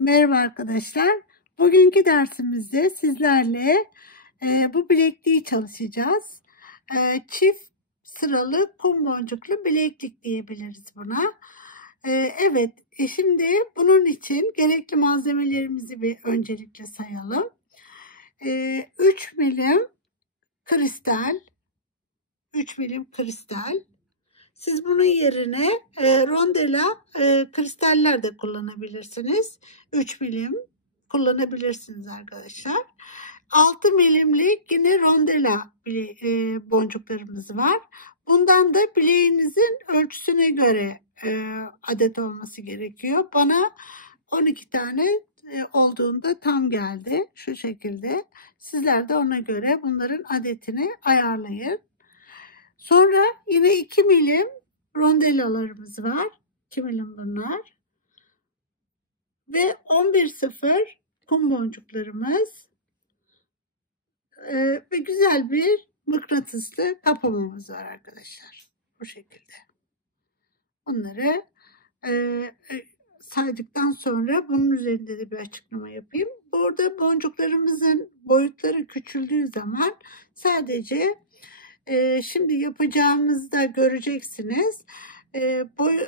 Merhaba arkadaşlar. Bugünkü dersimizde sizlerle bu bilekliği çalışacağız. Çift sıralı kum boncuklu bileklik diyebiliriz buna. Evet, şimdi bunun için gerekli malzemelerimizi bir öncelikle sayalım. 3 milim kristal, 3 milim kristal. Siz bunun yerine rondela kristaller de kullanabilirsiniz. 3 milim kullanabilirsiniz arkadaşlar. 6 milimlik yine rondela boncuklarımız var. Bundan da bileğinizin ölçüsüne göre adet olması gerekiyor. Bana 12 tane olduğunda tam geldi. Şu şekilde. Sizler de ona göre bunların adetini ayarlayın. Sonra yine 2 milim rondelalarımız var. 2 milim bunlar. Ve 11.0 kum boncuklarımız. Ve güzel bir mıknatıslı kapamamız var arkadaşlar. Bu şekilde. Bunları saydıktan sonra bunun üzerinde de bir açıklama yapayım. Burada boncuklarımızın boyutları küçüldüğü zaman sadece şimdi yapacağımızda göreceksiniz.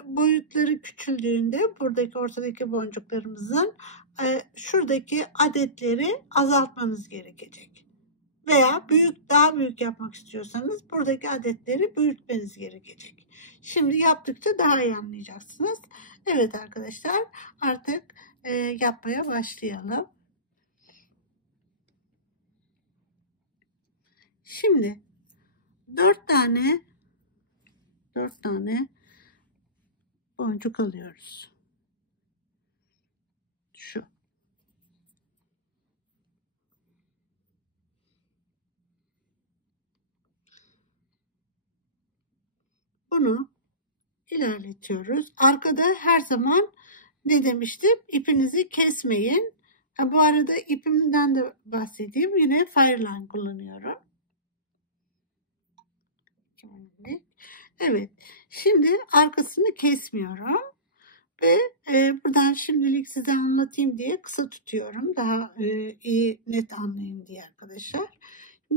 Boyutları küçüldüğünde buradaki ortadaki boncuklarımızın şuradaki adetleri azaltmanız gerekecek. Veya daha büyük yapmak istiyorsanız buradaki adetleri büyütmeniz gerekecek. Şimdi yaptıkça daha iyi anlayacaksınız. Evet arkadaşlar, artık yapmaya başlayalım. Şimdi 4 tane boncuk alıyoruz. Şu. Bunu ilerletiyoruz. Arkada her zaman ne demiştim? İpinizi kesmeyin. Bu arada ipimden de bahsedeyim. Yine Fireline kullanıyorum. Evet. Şimdi arkasını kesmiyorum. Ve buradan şimdilik size anlatayım diye kısa tutuyorum. Daha iyi net anlayın diye arkadaşlar.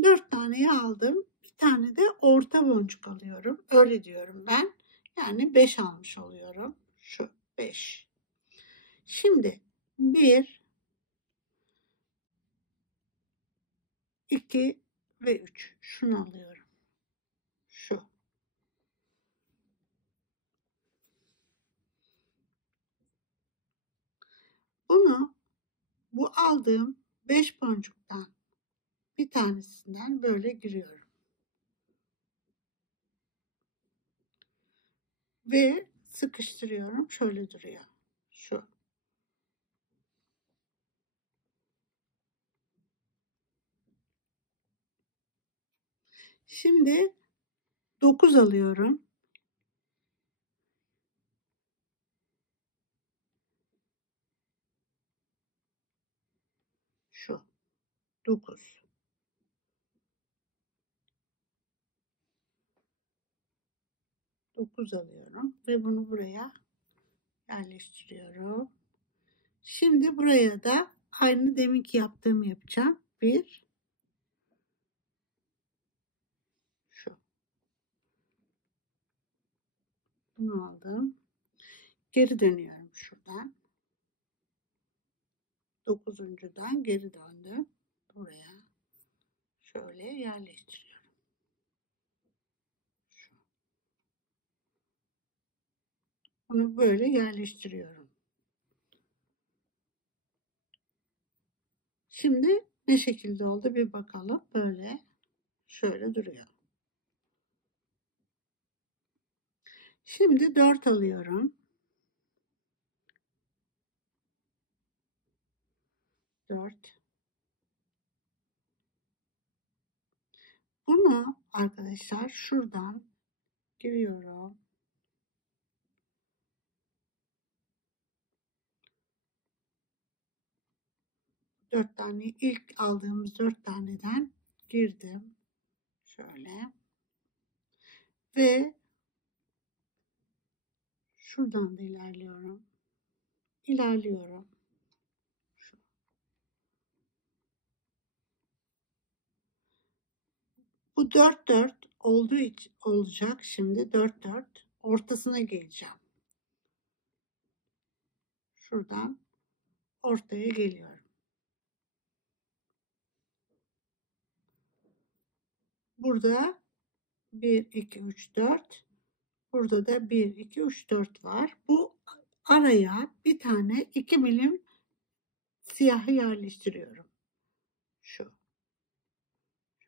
4 taneyi aldım. Bir tane de orta boncuk alıyorum. Öyle diyorum ben. Yani 5 almış oluyorum. Şu 5. Şimdi 1, 2 ve 3. Şunu alıyorum. Şu. Bunu bu aldığım 5 boncuktan bir tanesinden böyle giriyorum. Ve sıkıştırıyorum. Şöyle duruyor. Şu. Şimdi 9 alıyorum. Şu. 9. Alıyorum ve bunu buraya yerleştiriyorum. Şimdi buraya da aynı deminki yaptığımı yapacağım. 1, şu. Bunu aldım. Geri dönüyorum şuradan. 9'uncudan geri döndüm. Buraya şöyle yerleştiriyorum. Bunu böyle yerleştiriyorum. Şimdi ne şekilde oldu bir bakalım. Böyle şöyle duruyor. Şimdi 4 alıyorum. 4. Bunu arkadaşlar şuradan giriyorum. 4 tane ilk aldığımız 4 taneden girdim. Şöyle. Ve şuradan da ilerliyorum. Bu 4-4 olduğu için olacak. Şimdi 4-4 ortasına geleceğim. Şuradan ortaya geliyorum. Burada 1, 2, 3, 4. Burada da 1, 2, 3, 4 var. Bu araya bir tane 2 milim siyahı yerleştiriyorum. Şu.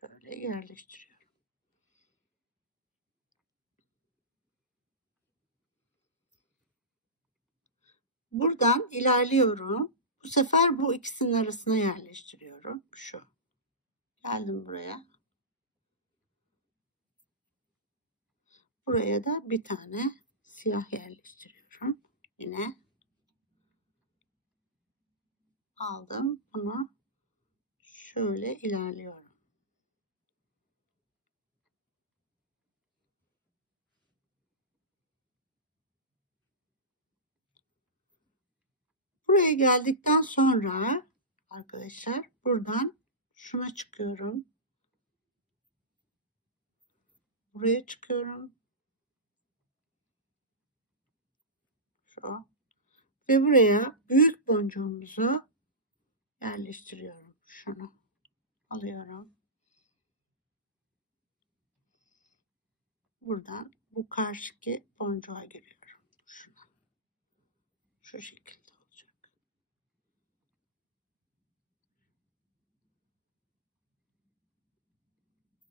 Şöyle yerleştiriyorum. Buradan ilerliyorum. Bu sefer bu ikisinin arasına yerleştiriyorum. Şu. Geldim buraya. Buraya da bir tane siyah yerleştiriyorum. Yine aldım. Bunu şöyle ilerliyorum. Buraya geldikten sonra arkadaşlar buradan şuna çıkıyorum. Buraya çıkıyorum. Şu. Ve buraya büyük boncuğumuzu yerleştiriyorum. Şunu alıyorum. Buradan bu karşıki boncuğa giriyorum. Şuna. Şu şekilde olacak.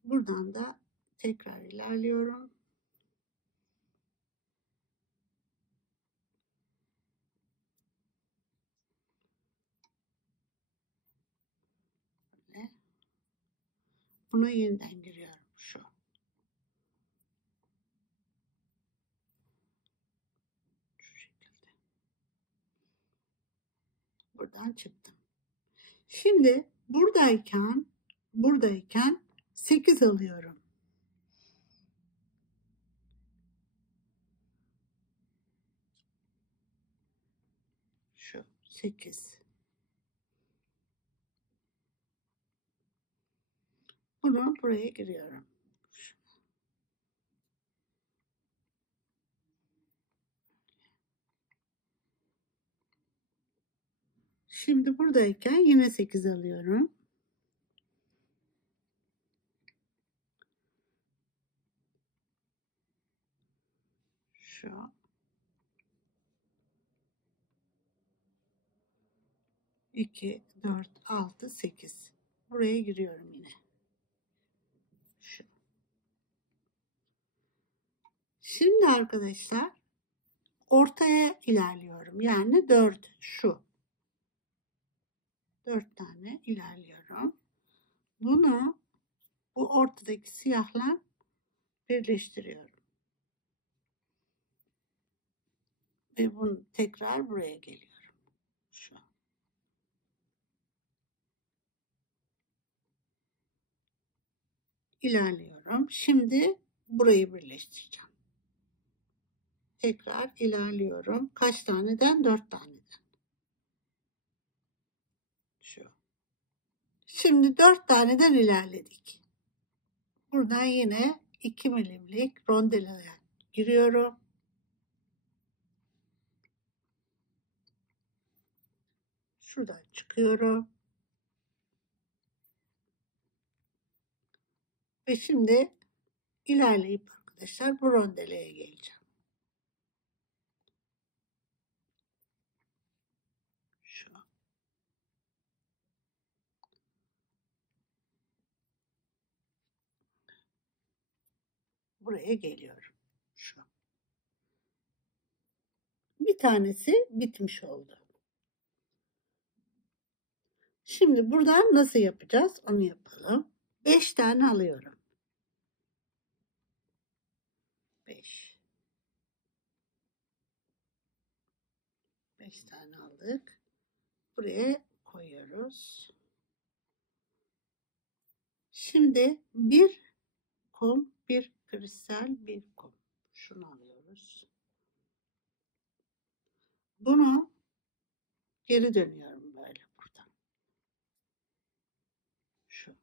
Buradan da tekrar ilerliyorum. Böyle. Buna yeniden giriyorum. Şu. Şu şekilde. Buradan çıktım. Şimdi buradayken 8 alıyorum. Şu 8. Bunu buraya giriyorum. Şimdi buradayken yine 8 alıyorum. Şu. 2, 4, 6, 8. Buraya giriyorum yine. Şu. Şimdi arkadaşlar ortaya ilerliyorum. Yani 4 şu. 4 tane ilerliyorum. Bunu bu ortadaki siyahla birleştiriyorum. Ve bunu tekrar buraya geliyorum. Şu. İlerliyorum. Şimdi burayı birleştireceğim. Tekrar ilerliyorum. Kaç taneden? 4 taneden. Şu. Şimdi 4 taneden ilerledik. Buradan yine 2 milimlik rondelaya giriyorum. Şuradan çıkıyorum. Ve şimdi ilerleyip arkadaşlar bu rondeleye geleceğim. Şu. Buraya geliyorum. Şu. Bir tanesi bitmiş oldu. Şimdi buradan nasıl yapacağız? Onu yapalım. 5 tane alıyorum. 5. 5 tane aldık. Buraya koyuyoruz. Şimdi bir kum, bir kristal, bir kum. Şunu alıyoruz. Bunu geri dönüyorum böyle buradan. Şu.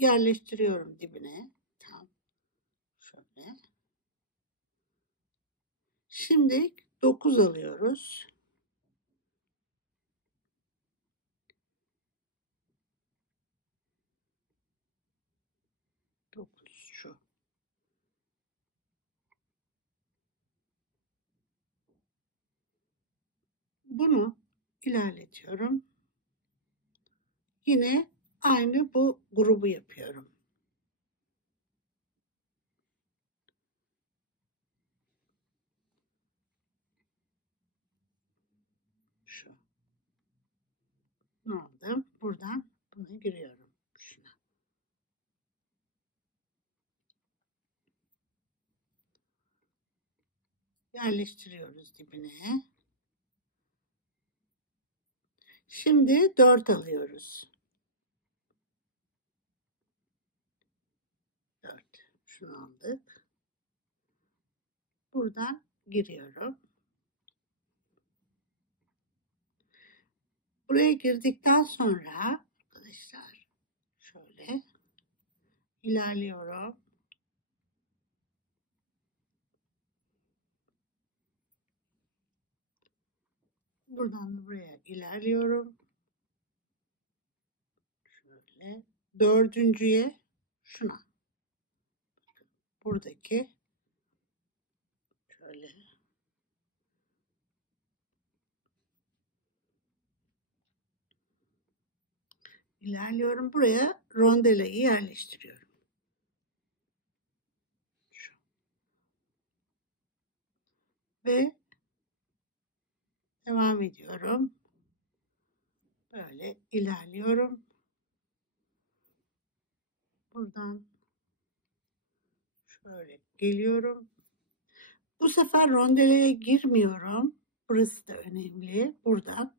yerleştiriyorum dibine. Tam şöyle. Şimdi 9 alıyoruz. Şu. Bunu ilerletiyorum. Yine aynı bu grubu yapıyorum. Şu. Ne oldu? Buradan buna giriyorum. Şuna. Yerleştiriyoruz dibine. Şimdi 4 alıyoruz. 4. Şunu aldık. Buradan giriyorum. Buraya girdikten sonra arkadaşlar şöyle ilerliyorum. Buradan da buraya ilerliyorum. Şöyle dördüncüye şuna. Buradaki şöyle ilerliyorum. Buraya rondelayı yerleştiriyorum. Şu. Ve devam ediyorum. Böyle ilerliyorum. Buradan şöyle geliyorum. Bu sefer rondeleye girmiyorum. Burası da önemli. Buradan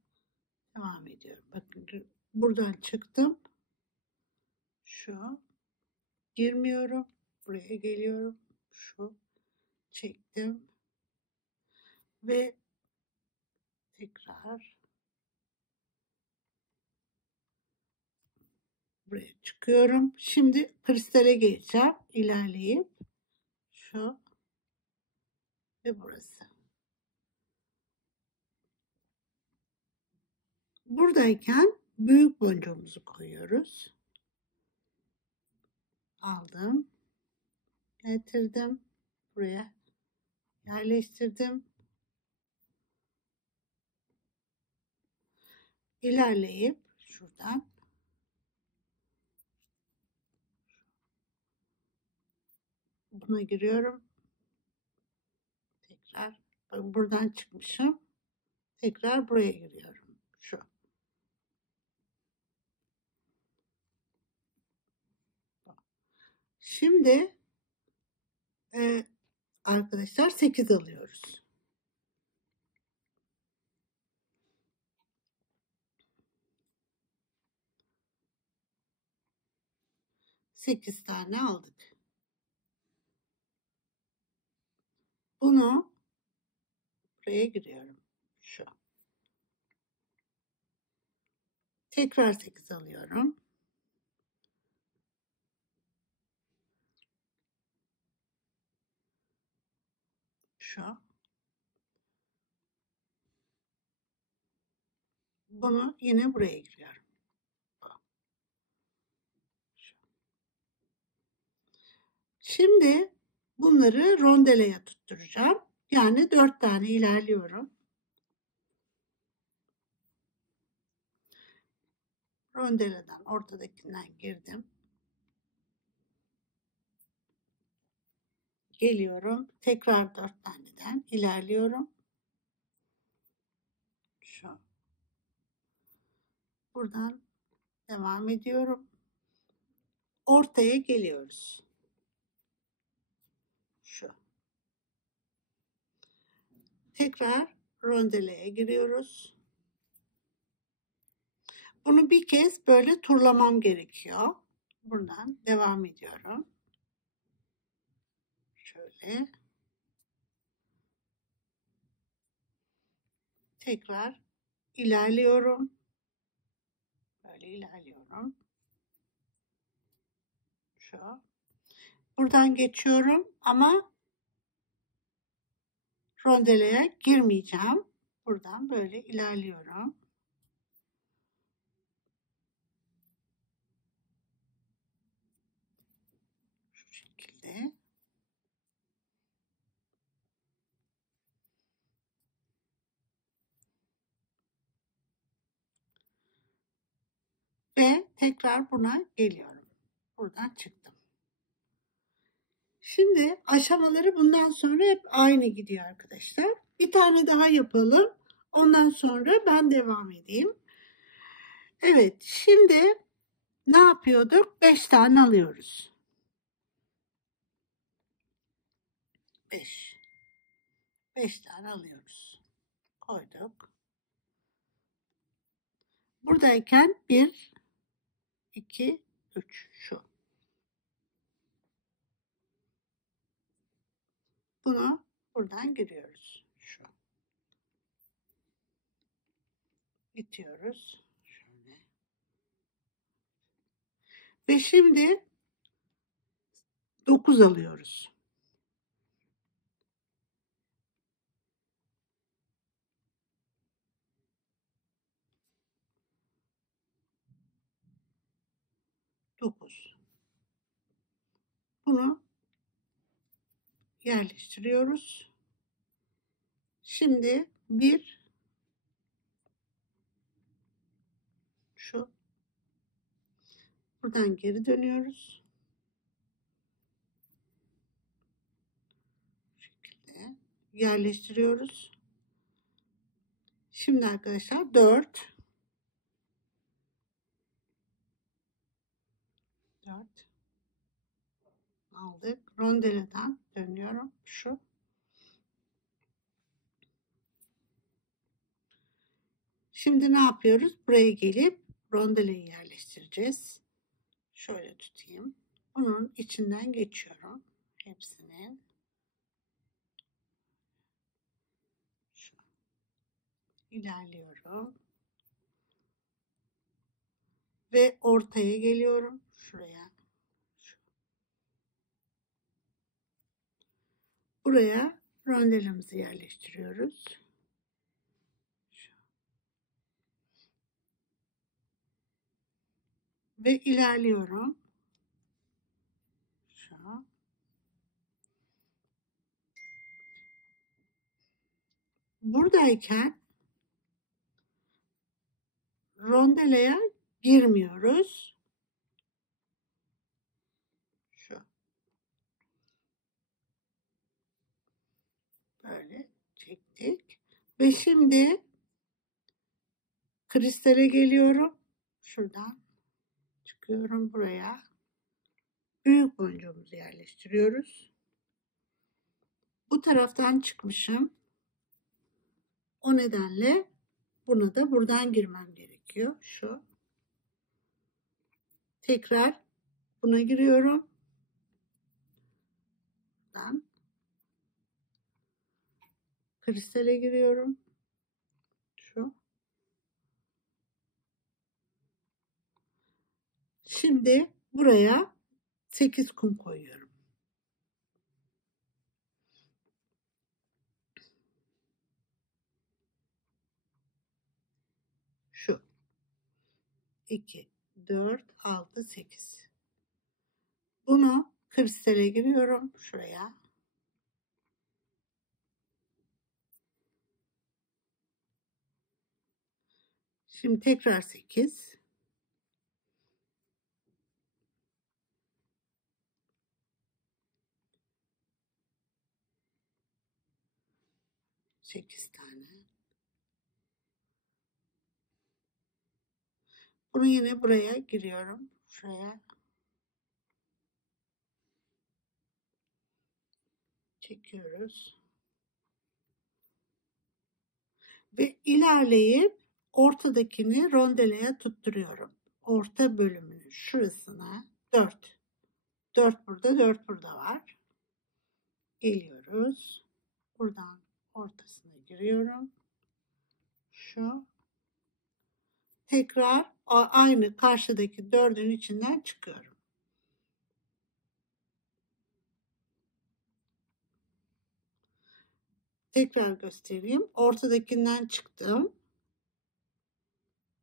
devam ediyorum. Bakın buradan çıktım. Şu. Girmiyorum. Buraya geliyorum. Şu. Çektim. Ve tekrar buraya çıkıyorum. Şimdi kristale geçeceğim. İlerleyip şu ve burası. Buradayken büyük boncuğumuzu koyuyoruz. Aldım. Getirdim. Buraya yerleştirdim. İlerleyip şuradan buna giriyorum. Tekrar buradan çıkmışım. Tekrar buraya giriyorum. Şu. Şimdi arkadaşlar 8 alıyoruz. 8 tane aldık. Bunu buraya giriyorum. Şu. Tekrar 8 alıyorum. Şu. Bunu yine buraya giriyorum. Şu. Şimdi bunları rondeleye tutturacağım. Yani 4 tane ilerliyorum. Rondeleden ortadakinden girdim. Geliyorum. Tekrar 4 taneden ilerliyorum. Şu. Buradan devam ediyorum. Ortaya geliyoruz. Şu. Tekrar rondeleye giriyoruz. Bunu bir kez böyle turlamam gerekiyor. Buradan devam ediyorum. Şöyle. Tekrar ilerliyorum. Böyle ilerliyorum. Şu. Buradan geçiyorum ama rondeleye girmeyeceğim. Buradan böyle ilerliyorum. Şu şekilde. Ve tekrar buna geliyorum. Buradan çıktım. Şimdi aşamaları bundan sonra hep aynı gidiyor arkadaşlar. Bir tane daha yapalım. Ondan sonra ben devam edeyim. Evet, şimdi ne yapıyorduk? 5 tane alıyoruz. 5. 5 tane alıyoruz. Koyduk. Buradayken 1, 2, 3 şu. Bunu buradan giriyoruz. Şu. Bitiyoruz. Şöyle. Ve şimdi 9 alıyoruz. 9. Bunu yerleştiriyoruz. Şimdi bir şu buradan geri dönüyoruz. Bu şekilde yerleştiriyoruz. Şimdi arkadaşlar 4 aldık. Rondeleden dönüyorum. Şu. Şimdi ne yapıyoruz? Buraya gelip rondeleyi yerleştireceğiz. Şöyle tutayım. Bunun içinden geçiyorum. Hepsinin. Şu. İlerliyorum. Ve ortaya geliyorum. Şuraya. Şu. Buraya rondelimizi yerleştiriyoruz. Şu. Ve ilerliyorum. Şu. Buradayken rondeleye girmiyoruz. Şu. Böyle çektik. Ve şimdi kristale geliyorum. Şuradan çıkıyorum buraya. Büyük boncuğumuzu yerleştiriyoruz. Bu taraftan çıkmışım. O nedenle buna da buradan girmem gerekiyor. Şu. Tekrar buna giriyorum. Buradan kristale giriyorum. Şu. Şimdi buraya 8 kum koyuyorum. Şu. 2, 4, 6, 8. Bunu kristale giriyorum. Şuraya. Şimdi tekrar 8. 8 tane. Bunu yine buraya giriyorum. Şuraya. Çekiyoruz. Ve ilerleyip ortadakini rondeleye tutturuyorum. Orta bölümünü şurasına 4. 4 burada, 4 burada var. Geliyoruz. Buradan ortasına giriyorum. Şu. Tekrar aynı karşıdaki 4'ün içinden çıkıyorum. Tekrar göstereyim. Ortadakinden çıktım.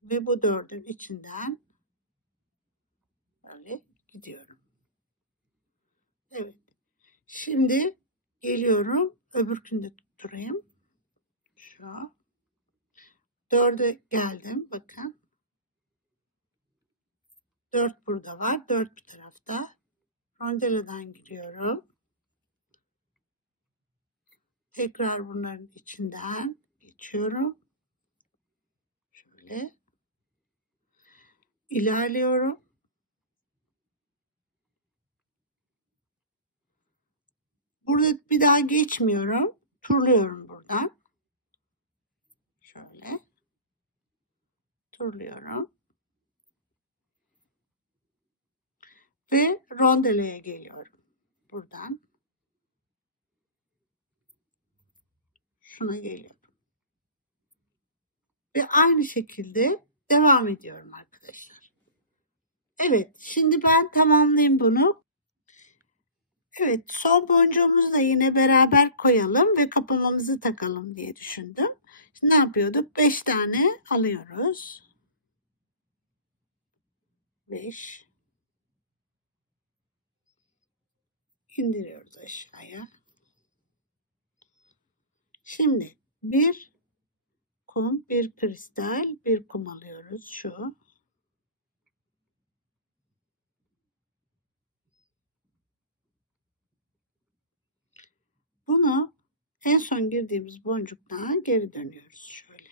Ve bu 4'ün içinden böyle gidiyorum. Evet. Şimdi geliyorum. Öbürkünü de tutturayım. Şu. 4'e geldim. Bakın. 4 burada var. 4 bir tarafta. Rondeleden giriyorum. Tekrar bunların içinden geçiyorum. Şöyle. İlerliyorum. Burada bir daha geçmiyorum. Turluyorum buradan. Şöyle. Turluyorum. Ve rondeleye geliyorum. Buradan. Şuna geliyorum. Ve aynı şekilde devam ediyorum arkadaşlar. Evet. Şimdi ben tamamlayayım bunu. Evet. Son boncuğumuzu da yine beraber koyalım ve kapamamızı takalım diye düşündüm. Şimdi ne yapıyorduk? 5 tane alıyoruz. 5. İndiriyoruz aşağıya. Şimdi bir kum, bir kristal, bir kum alıyoruz. Şu. Bunu en son girdiğimiz boncuktan geri dönüyoruz. Şöyle.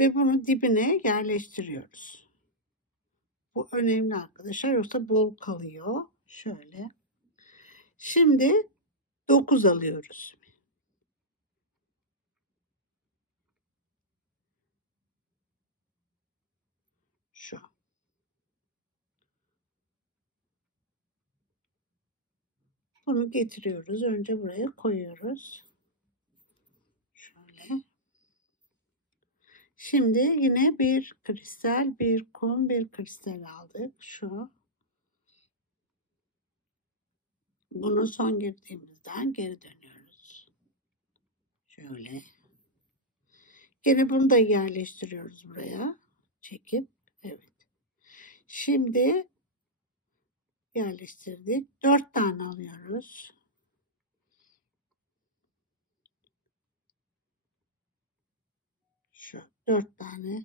Ve bunu dibine yerleştiriyoruz. Bu önemli arkadaşlar. Yoksa bol kalıyor. Şöyle. Şimdi 9 alıyoruz. Şu. Bunu getiriyoruz. Önce buraya koyuyoruz. Şöyle. Şimdi yine bir kristal, bir kum, bir kristal aldık. Şu. Bunu son girdiğimizden geri dönüyoruz. Şöyle. Gene bunu da yerleştiriyoruz buraya. Çekip. Evet. Şimdi yerleştirdik. 4 tane alıyoruz. Şu 4 tane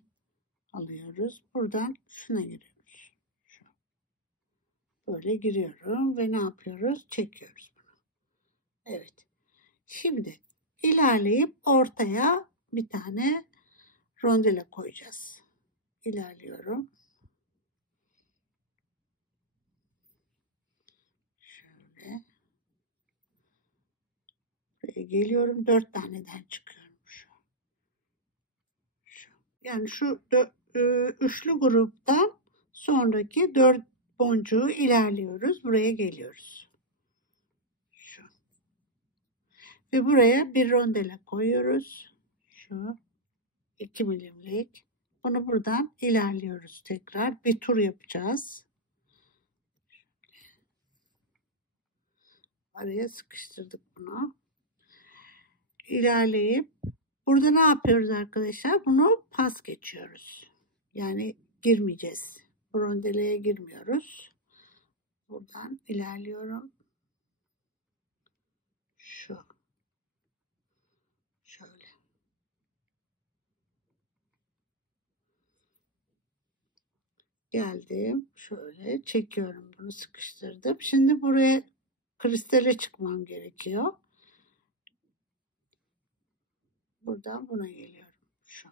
alıyoruz. Buradan şuna giriyoruz. Şu. Böyle giriyorum ve ne yapıyoruz? Çekiyoruz bunu. Evet. Şimdi ilerleyip ortaya bir tane rondele koyacağız. İlerliyorum. Şöyle. Buraya geliyorum. 4 taneden çıkıyorum. Şu. Yani şu üçlü gruptan sonraki 4 boncuğu ilerliyoruz. Buraya geliyoruz. Şu. Ve buraya bir rondele koyuyoruz. Şu 2 milimlik. Bunu buradan ilerliyoruz tekrar. Bir tur yapacağız. Araya sıkıştırdık bunu. İlerleyip burada ne yapıyoruz arkadaşlar? Bunu pas geçiyoruz. Yani girmeyeceğiz. Bu rondeleye girmiyoruz. Buradan ilerliyorum. Şu. Şöyle. Geldim. Şöyle çekiyorum. Bunu sıkıştırdım. Şimdi buraya kristale çıkmam gerekiyor. Buradan buna geliyorum. Şu.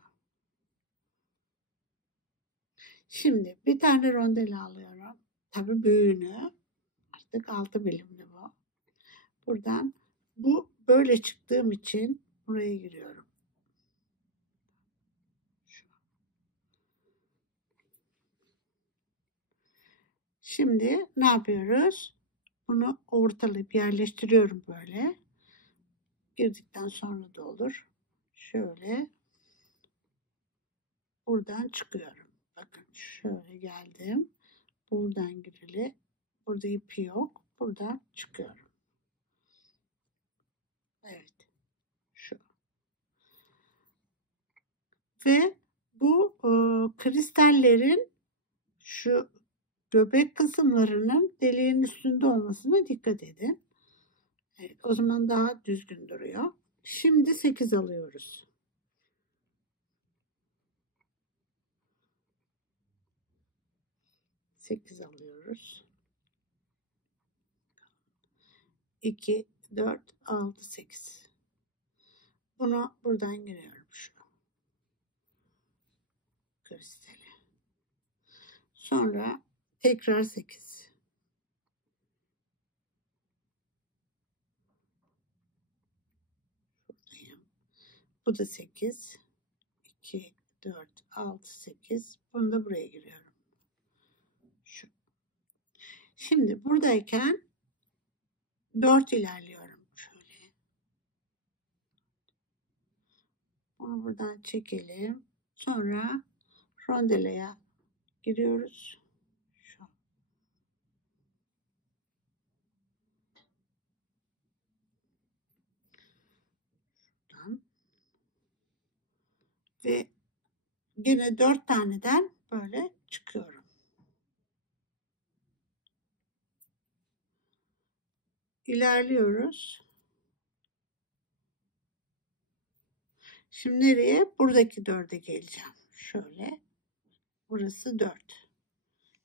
Şimdi bir tane rondel alıyorum. Tabii büyüğünü. Artık 6 milimli bu. Buradan bu böyle çıktığım için buraya giriyorum. Şimdi ne yapıyoruz? Bunu ortalayıp yerleştiriyorum böyle. Girdikten sonra da olur. Şöyle buradan çıkıyorum. Bakın şöyle geldim. Buradan girili. Burada ipi yok. Buradan çıkıyorum. Evet. Şu. Ve bu kristallerin şu göbek kısımlarının deliğin üstünde olmasına dikkat edin. Evet, o zaman daha düzgün duruyor. Şimdi 8 alıyoruz. 8 alıyoruz. 2, 4, 6, 8. Bunu buradan giriyorum şu kristali. Sonra tekrar 8. Buradayım. Bu da 8. 2, 4, 6, 8. Bunu da buraya giriyorum. Şu. Şimdi buradayken 4 ilerliyorum. Şöyle. Bunu buradan çekelim. Sonra rondelaya giriyoruz. Şu. Şuradan. Ve yine 4 taneden böyle çıkıyorum. İlerliyoruz. Şimdi nereye? Buradaki 4'e geleceğim. Şöyle. Burası 4.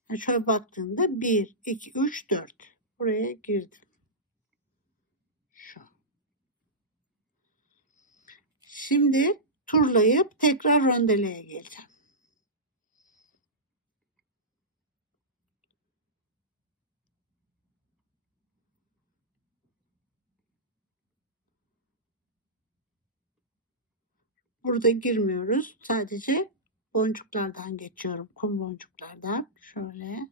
Yani şöyle baktığında 1, 2, 3, 4. Buraya girdim. Şu. Şimdi turlayıp tekrar rondeleye geleceğim. Burada girmiyoruz. Sadece boncuklardan geçiyorum. Kum boncuklardan. Şöyle.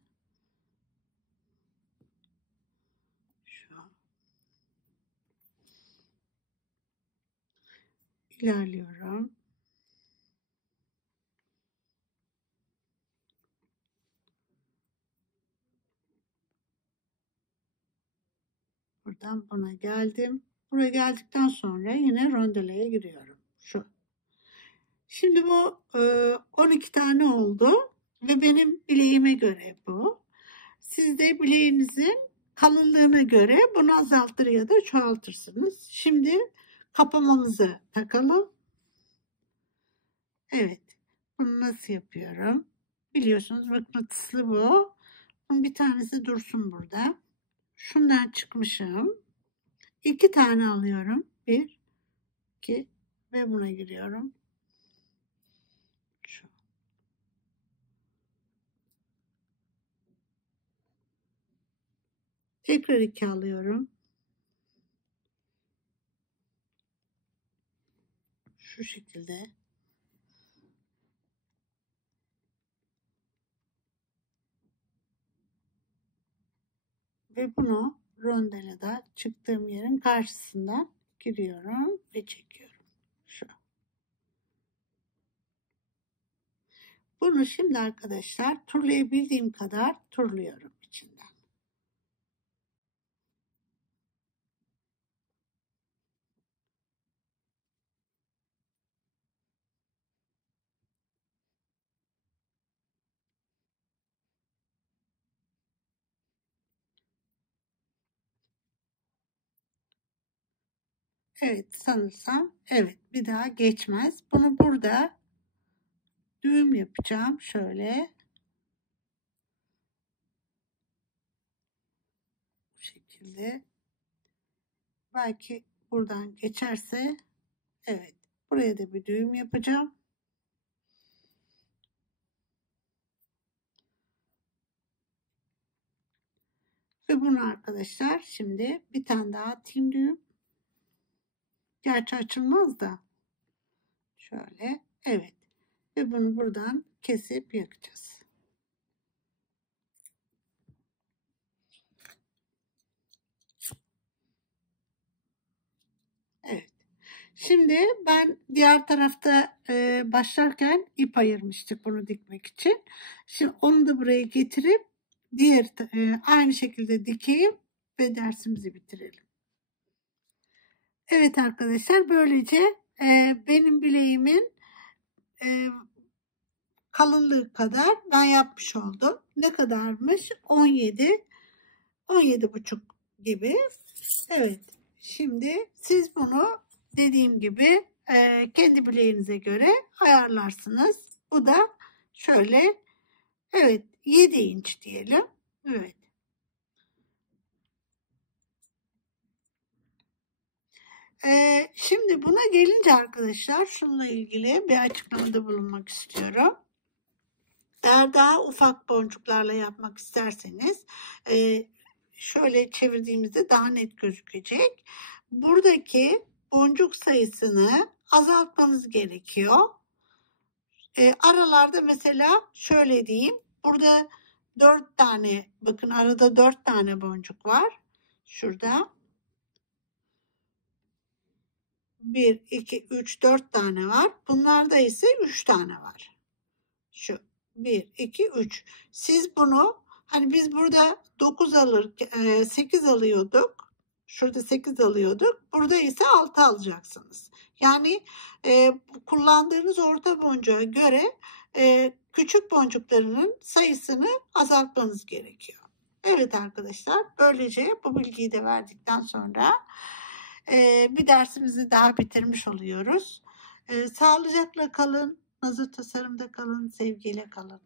Şu. İlerliyorum. Buradan buna geldim. Buraya geldikten sonra yine rondeleye giriyorum. Şu. Şimdi bu 12 tane oldu ve benim bileğime göre bu. Siz de bileğinizin kalınlığına göre bunu azaltır ya da çoğaltırsınız. Şimdi kapamamızı takalım. Evet. Bunu nasıl yapıyorum? Biliyorsunuz mıknatıslı bu. Bunun bir tanesi dursun burada. Şundan çıkmışım. 2 tane alıyorum. 1, 2 ve buna giriyorum. Şu. Tekrar 2 alıyorum. Şu şekilde. Ve bunu rondelada çıktığım yerin karşısından giriyorum ve çekiyorum. Şu. Bunu şimdi arkadaşlar turlayabildiğim kadar turluyorum içinden. Evet, sanırsam evet, bir daha geçmez. Bunu burada düğüm yapacağım. Şöyle. Bu şekilde. Belki buradan geçerse evet. Buraya da bir düğüm yapacağım. Ve bunu arkadaşlar şimdi bir tane daha atayım düğüm. Gerçi açılmaz da. Şöyle. Evet. Ve bunu buradan kesip yakacağız. Evet. Şimdi ben diğer tarafta başlarken ip ayırmıştık bunu dikmek için. Şimdi onu da buraya getirip diğer aynı şekilde dikeyim ve dersimizi bitirelim. Evet arkadaşlar, böylece benim bileğimin kalınlığı kadar ben yapmış oldum. Ne kadarmış? 17,5 gibi. Evet. Şimdi siz bunu dediğim gibi kendi bileğinize göre ayarlarsınız. Bu da şöyle, evet, 7 inç diyelim. Evet. Şimdi buna gelince arkadaşlar, şununla ilgili bir açıklamada bulunmak istiyorum. Eğer daha ufak boncuklarla yapmak isterseniz şöyle çevirdiğimizde daha net gözükecek. Buradaki boncuk sayısını azaltmanız gerekiyor. Aralarda mesela şöyle diyeyim. Burada 4 tane, bakın arada 4 tane boncuk var. Şurada 1, 2, 3, 4 tane var. Bunlarda ise 3 tane var. Şu 1, 2, 3. Siz bunu, hani biz burada 9 8 alıyorduk. Şurada 8 alıyorduk. Burada ise 6 alacaksınız. Yani kullandığınız orta boncuğa göre küçük boncuklarının sayısını azaltmanız gerekiyor. Evet arkadaşlar, böylece bu bilgiyi de verdikten sonra bir dersimizi daha bitirmiş oluyoruz. Sağlıcakla kalın. Nazır tasarımda kalın, sevgiyle kalın.